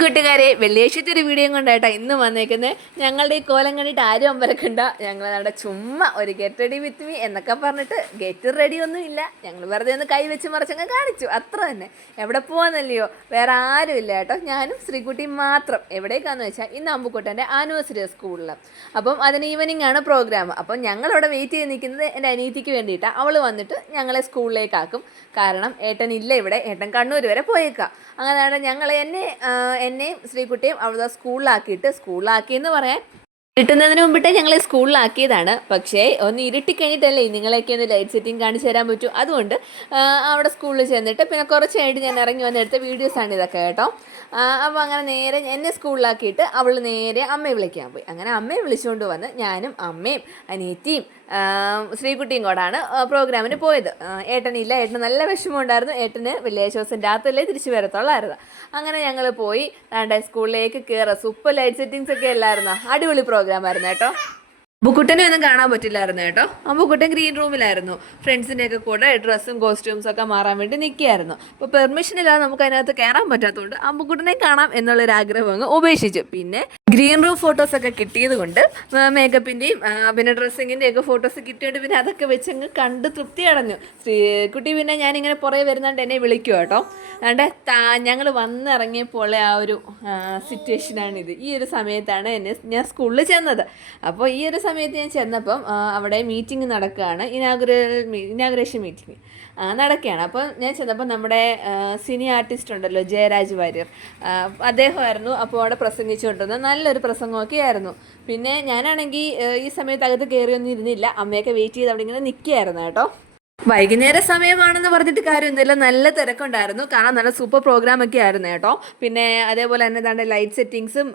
കൂട്ടുകാരെ വെള്ളിയാഴ്ചത്തെ ഒരു വീഡിയോ കൊണ്ടായിട്ടാ ഇന്ന് വന്നേക്കുന്നത്. ഞങ്ങളുടെ ഈ കോലം കണ്ടിട്ട് ആരും അമ്പരക്കണ്ട. ഞങ്ങൾ അവിടെ ചുമ്മാ ഒരു ഗെറ്റ് റെഡി വിത്ത് മീ എന്നൊക്കെ പറഞ്ഞിട്ട് ഗെറ്റ് റെഡി ഒന്നും ഇല്ല. ഞങ്ങൾ വെറുതെ ഒന്ന് കൈ വെച്ച് മറിച്ചങ്ങ് കാണിച്ചു, അത്ര തന്നെ. എവിടെ പോവാന്നല്ലയോ, വേറെ ആരും ഇല്ല കേട്ടോ, ഞാനും ശ്രീകുട്ടിയും മാത്രം. എവിടേക്കാന്ന് വെച്ചാൽ ഇന്ന് അമ്പുക്കുട്ടൻ്റെ ആനിവേഴ്സറി സ്കൂളിൽ. അപ്പം അതിന് ഈവനിങ് ആണ് പ്രോഗ്രാം. അപ്പം ഞങ്ങളവിടെ വെയിറ്റ് ചെയ്ത് നിൽക്കുന്നത് എൻ്റെ അനിയത്തിക്ക് വേണ്ടിയിട്ടാണ്. അവൾ വന്നിട്ട് ഞങ്ങളെ സ്കൂളിലേക്കാക്കും. കാരണം ഏട്ടൻ ഇല്ല ഇവിടെ, ഏട്ടൻ കണ്ണൂർ വരെ പോയേക്കാം. അങ്ങനെ എന്നെയും ശ്രീകുട്ടിയും അവിടെ സ്കൂളിലാക്കിയെന്ന് പറയാൻ കിട്ടുന്നതിന് മുമ്പിട്ടേ ഞങ്ങൾ സ്കൂളിലാക്കിയതാണ്. പക്ഷേ ഒന്ന് ഇരുട്ടിക്കഴിഞ്ഞിട്ടല്ലേ നിങ്ങളെയൊക്കെ ഒന്ന് ലൈറ്റ് സെറ്റിംഗ് കാണിച്ചു തരാൻ പറ്റൂ. അതുകൊണ്ട് അവിടെ സ്കൂളിൽ ചെന്നിട്ട് പിന്നെ കുറച്ചായിട്ട് ഞാൻ ഇറങ്ങി വന്നെടുത്ത വീഡിയോസാണ് ഇതൊക്കെ കേട്ടോ. അപ്പോൾ അങ്ങനെ നേരെ എന്നെ സ്കൂളിലാക്കിയിട്ട് അവൾ നേരെ അമ്മയെ വിളിക്കാൻ പോയി. അങ്ങനെ അമ്മയെ വിളിച്ചുകൊണ്ട് വന്ന് ഞാനും അമ്മയും അനിയത്തിയും ശ്രീകുട്ടിയും കൂടാണ് പ്രോഗ്രാമിന് പോയത്. ഏട്ടനില്ല, ഏട്ടന് നല്ല വിഷമമുണ്ടായിരുന്നു. ഏട്ടന് വെള്ളിയാഴ്ച ദിവസം രാത്രിയിലേ തിരിച്ച് വരത്തുള്ളായിരുന്നു. അങ്ങനെ ഞങ്ങൾ പോയി സ്കൂളിലേക്ക് കയറുക. സൂപ്പർ ലൈറ്റ് സെറ്റിങ്സ് ഒക്കെ അല്ലായിരുന്നു, അടിപൊളി പ്രോഗ്രാമായിരുന്നു കേട്ടോ. അമ്പുക്കുട്ടനെ ഒന്നും കാണാൻ പറ്റില്ലായിരുന്നു കേട്ടോ. അമ്പുക്കുട്ടൻ ഗ്രീൻ റൂമിലായിരുന്നു. ഫ്രണ്ട്സിൻ്റെയൊക്കെ കൂടെ ഡ്രസ്സും കോസ്റ്റ്യൂംസും ഒക്കെ മാറാൻ വേണ്ടി നിൽക്കുകയായിരുന്നു. അപ്പോൾ പെർമിഷൻ ഇല്ലാതെ നമുക്ക് അതിനകത്ത് കയറാൻ പറ്റാത്തതുകൊണ്ട് അമ്പുക്കുട്ടനെ കാണാം എന്നുള്ളൊരാഗ്രഹം അങ്ങ് ഉപേക്ഷിച്ചു. പിന്നെ ഗ്രീൻ റൂം ഫോട്ടോസൊക്കെ കിട്ടിയത് കൊണ്ട് മേക്കപ്പിൻ്റെയും പിന്നെ ഡ്രസ്സിങ്ങിൻ്റെയൊക്കെ ഫോട്ടോസ് കിട്ടിയിട്ട് പിന്നെ അതൊക്കെ വെച്ച് അങ്ങ് കണ്ട് തൃപ്തി അടഞ്ഞു. ശ്രീകുട്ടി പിന്നെ ഞാനിങ്ങനെ പുറകെ വരുന്നുണ്ട് എന്നെ വിളിക്കും കേട്ടോ. ഞങ്ങൾ വന്നിറങ്ങിയപ്പോൾ ആ ഒരു സിറ്റുവേഷനാണിത്. ഈ ഒരു സമയത്താണ് ഞാൻ സ്കൂളിൽ ചെന്നത്. അപ്പോൾ ഈ ഒരു സമയത്ത് ഞാൻ ചെന്നപ്പം അവിടെ മീറ്റിംഗ് നടക്കുകയാണ്, ഇനാഗുറേഷൻ മീറ്റിംഗ് നടക്കുകയാണ്. അപ്പോൾ ഞാൻ ചെന്നപ്പോൾ നമ്മുടെ സിനി ആർട്ടിസ്റ്റ് ഉണ്ടല്ലോ ജയരാജ് വാര്യർ, അദ്ദേഹമായിരുന്നു അപ്പോൾ അവിടെ പ്രസംഗിച്ചുകൊണ്ടിരുന്നത്. നല്ലൊരു പ്രസംഗമൊക്കെ ആയിരുന്നു. പിന്നെ ഞാനാണെങ്കിൽ ഈ സമയത്ത് അകത്ത് കയറിയൊന്നും ഇരുന്നില്ല, അമ്മയൊക്കെ വെയിറ്റ് ചെയ്ത് അവിടെ ഇങ്ങനെ നിൽക്കുകയായിരുന്നു കേട്ടോ. വൈകുന്നേര സമയമാണെന്ന് പറഞ്ഞിട്ട് കാര്യമൊന്നുമില്ല, നല്ല തിരക്കുണ്ടായിരുന്നു. കാണാൻ നല്ല സൂപ്പർ പ്രോഗ്രാം ഒക്കെ ആയിരുന്നു കേട്ടോ. പിന്നെ അതേപോലെ തന്നെ ലൈറ്റ് സെറ്റിങ്സും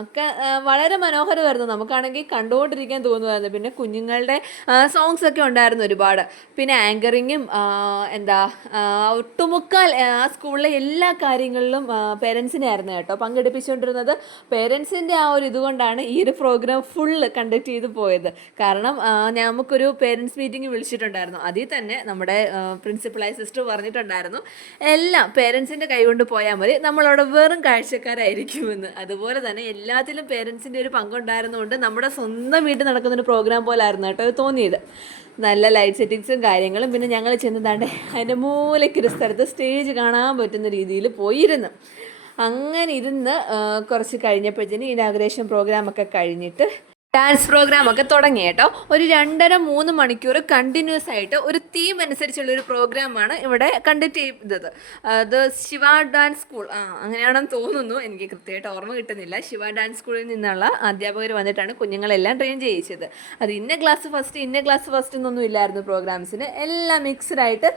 ഒക്കെ വളരെ മനോഹരമായിരുന്നു. നമുക്കാണെങ്കിൽ കണ്ടുകൊണ്ടിരിക്കാൻ തോന്നുമായിരുന്നു. പിന്നെ കുഞ്ഞുങ്ങളുടെ സോങ്സ് ഒക്കെ ഉണ്ടായിരുന്നു ഒരുപാട്. പിന്നെ ആങ്കറിങ്ങും ഒട്ടുമുക്കാൽ ആ സ്കൂളിലെ എല്ലാ കാര്യങ്ങളിലും പേരൻസിനെ ആയിരുന്നു കേട്ടോ പങ്കെടുപ്പിച്ചുകൊണ്ടിരുന്നത്. പേരൻസിൻ്റെ ആ ഒരു ഇതുകൊണ്ടാണ് ഈ ഒരു പ്രോഗ്രാം ഫുള്ള് കണ്ടക്ട് ചെയ്ത് പോയത്. കാരണം നമുക്കൊരു പേരൻസ് മീറ്റിംഗ് വിളിച്ചിട്ടുണ്ടായിരുന്നു. അതിൽ തന്നെ നമ്മുടെ പ്രിൻസിപ്പളായ സിസ്റ്റർ പറഞ്ഞിട്ടുണ്ടായിരുന്നു, എല്ലാം പേരൻസിൻ്റെ കൈകൊണ്ട് പോയാൽ മതി, നമ്മളവിടെ വെറും കാഴ്ചക്കാരായിരിക്കുമെന്ന്. അതുപോലെ തന്നെ എല്ലാത്തിലും പേരൻസിൻ്റെ ഒരു പങ്കുണ്ടായിരുന്നുകൊണ്ട് നമ്മുടെ സ്വന്തം വീട്ടിൽ നടക്കുന്നൊരു പ്രോഗ്രാം പോലായിരുന്നു കേട്ടോ തോന്നിയത്. നല്ല ലൈറ്റ് സെറ്റിങ്സും കാര്യങ്ങളും. പിന്നെ ഞങ്ങൾ ചെന്നതാണ്ട് അതിൻ്റെ മൂലയ്ക്കൊരു സ്ഥലത്ത് സ്റ്റേജ് കാണാൻ പറ്റുന്ന രീതിയിൽ പോയിരുന്നു. അങ്ങനെ ഇരുന്ന് കുറച്ച് കഴിഞ്ഞപ്പോഴത്തേന് ഇനാഗുറേഷൻ പ്രോഗ്രാമൊക്കെ കഴിഞ്ഞിട്ട് ഡാൻസ് പ്രോഗ്രാമൊക്കെ തുടങ്ങി കേട്ടോ. ഒരു 2.5-3 മണിക്കൂർ കണ്ടിന്യൂസ് ആയിട്ട് ഒരു തീം അനുസരിച്ചുള്ളൊരു പ്രോഗ്രാമാണ് ഇവിടെ കണ്ടക്ട് ചെയ്തത്. അത് ശിവ ഡാൻസ് സ്കൂൾ അങ്ങനെയാണെന്ന് തോന്നുന്നു, എനിക്ക് കൃത്യമായിട്ട് ഓർമ്മ കിട്ടുന്നില്ല. ശിവ ഡാൻസ് സ്കൂളിൽ നിന്നുള്ള അധ്യാപകർ വന്നിട്ടാണ് കുഞ്ഞുങ്ങളെല്ലാം ട്രെയിൻ ചെയ്യിച്ചത്. അത് ഇന്ന ക്ലാസ് ഫസ്റ്റ് എന്നൊന്നും ഇല്ലായിരുന്നു പ്രോഗ്രാംസിന്. എല്ലാം മിക്സ്ഡായിട്ട്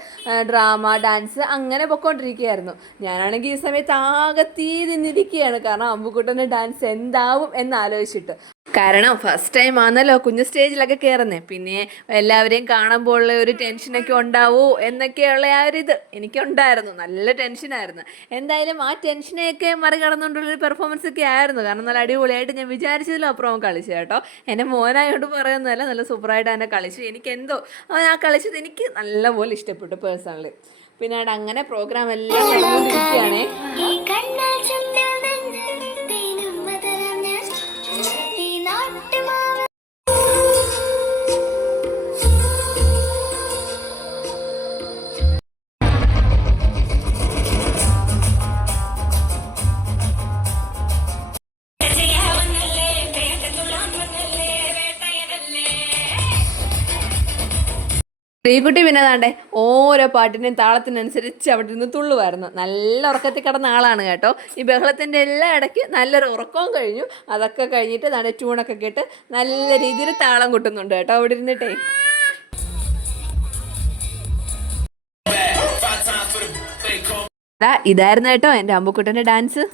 ഡ്രാമ ഡാൻസ് അങ്ങനെ പൊയ്ക്കൊണ്ടിരിക്കുകയായിരുന്നു. ഞാനാണെങ്കിൽ ഈ സമയത്ത് ആകെ നിന്നിരിക്കുകയാണ്. കാരണം അമ്പുക്കുട്ടൻ്റെ ഡാൻസ് എന്താവും എന്നാലോചിച്ചിട്ട്. കാരണം ഫസ്റ്റ് ടൈം ആണല്ലോ കുഞ്ഞു സ്റ്റേജിലൊക്കെ കയറുന്നത്. പിന്നെ എല്ലാവരെയും കാണുമ്പോൾ ഉള്ള ഒരു ടെൻഷനൊക്കെ ഉണ്ടാവൂ എന്നൊക്കെയുള്ള ആ ഒരു ഇത് എനിക്കുണ്ടായിരുന്നു. നല്ല ടെൻഷനായിരുന്നു. എന്തായാലും ആ ടെൻഷനെയൊക്കെ മറികടന്നുകൊണ്ടുള്ളൊരു പെർഫോമൻസ് ഒക്കെ ആയിരുന്നു. കാരണം നല്ല അടിപൊളിയായിട്ട് ഞാൻ വിചാരിച്ചതിലും അപ്പുറം കളിച്ചു കേട്ടോ. എൻ്റെ മോനായോണ്ട് പറയുന്നതല്ല, നല്ല സൂപ്പറായിട്ട് തന്നെ കളിച്ചു. എനിക്കെന്തോ ആ കളിച്ചത് എനിക്ക് നല്ലപോലെ ഇഷ്ടപ്പെട്ടു പേഴ്സണലി. പിന്നെ അങ്ങനെ പ്രോഗ്രാം എല്ലാം കഴിഞ്ഞുകൊണ്ടിരിക്കുകയാണേ. ശ്രീകുട്ടി പിന്നെ താണ്ടേ ഓരോ പാട്ടിനെയും താളത്തിനനുസരിച്ച് അവിടെ നിന്ന് തുള്ളുമായിരുന്നു. നല്ല ഉറക്കത്തിൽ കിടന്ന ആളാണ് കേട്ടോ. ഈ ബഹളത്തിൻ്റെ എല്ലാ ഇടയ്ക്ക് നല്ലൊരു ഉറക്കവും കഴിഞ്ഞു. അതൊക്കെ കഴിഞ്ഞിട്ട് താണ്ടെ ട്യൂണൊക്കെ കേട്ട് നല്ല രീതിയിൽ താളം കൊട്ടുന്നുണ്ട് കേട്ടോ അവിടെ ഇരുന്നിട്ടേ. ഇതായിരുന്നു കേട്ടോ എൻ്റെ അമ്പുക്കുട്ടൻ്റെ ഡാൻസ്.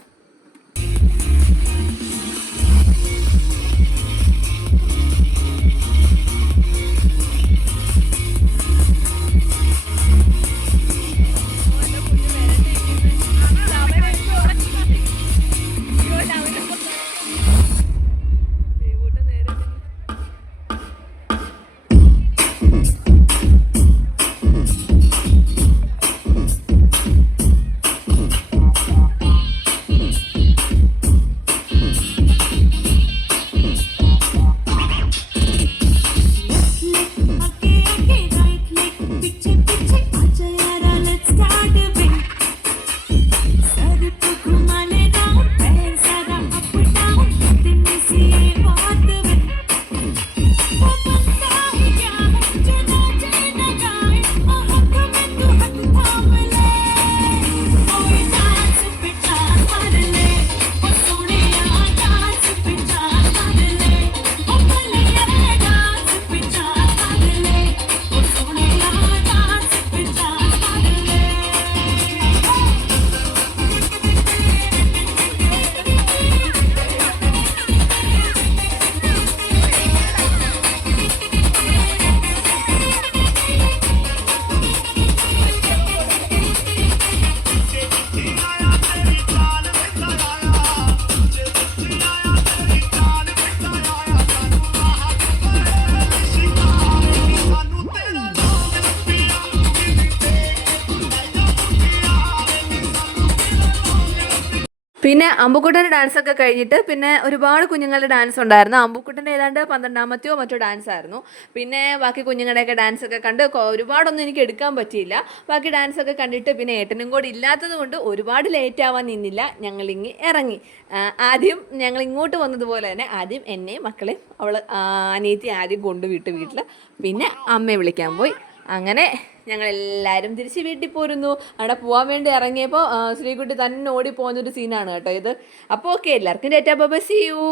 പിന്നെ അമ്പുക്കുട്ടൻ്റെ ഡാൻസൊക്കെ കഴിഞ്ഞിട്ട് പിന്നെ ഒരുപാട് കുഞ്ഞുങ്ങളുടെ ഡാൻസ് ഉണ്ടായിരുന്നു. അമ്പുക്കുട്ടൻ്റെ ഏതാണ്ട് 12ാമത്തെയോ മറ്റോ ഡാൻസ് ആയിരുന്നു. പിന്നെ ബാക്കി കുഞ്ഞുങ്ങളുടെയൊക്കെ ഡാൻസൊക്കെ കണ്ട് ഒരുപാടൊന്നും എനിക്ക് എടുക്കാൻ പറ്റിയില്ല. ബാക്കി ഡാൻസൊക്കെ കണ്ടിട്ട് പിന്നെ ഏട്ടനും കൂടി ഇല്ലാത്തത് കൊണ്ട് ഒരുപാട് ലേറ്റ് ആവാൻ നിന്നില്ല, ഞങ്ങളിങ്ങ് ഇറങ്ങി. ആദ്യം ഞങ്ങൾ ഇങ്ങോട്ട് വന്നതുപോലെ തന്നെ ആദ്യം എന്നെയും മക്കളെയും അനിയത്തി ആദ്യം കൊണ്ടുവിട്ട് വീട്ടിൽ, പിന്നെ അമ്മയെ വിളിക്കാൻ പോയി. അങ്ങനെ ഞങ്ങളെല്ലാവരും തിരിച്ച് വീട്ടിൽ പോരുന്നു. അവിടെ പോകാൻ വേണ്ടി ഇറങ്ങിയപ്പോൾ ശ്രീകുട്ടി തന്നെ ഓടി പോകുന്നൊരു സീനാണ് കേട്ടോ ഇത്. അപ്പോൾ ഓക്കെ, എല്ലാവർക്കും tata bye bye, see U.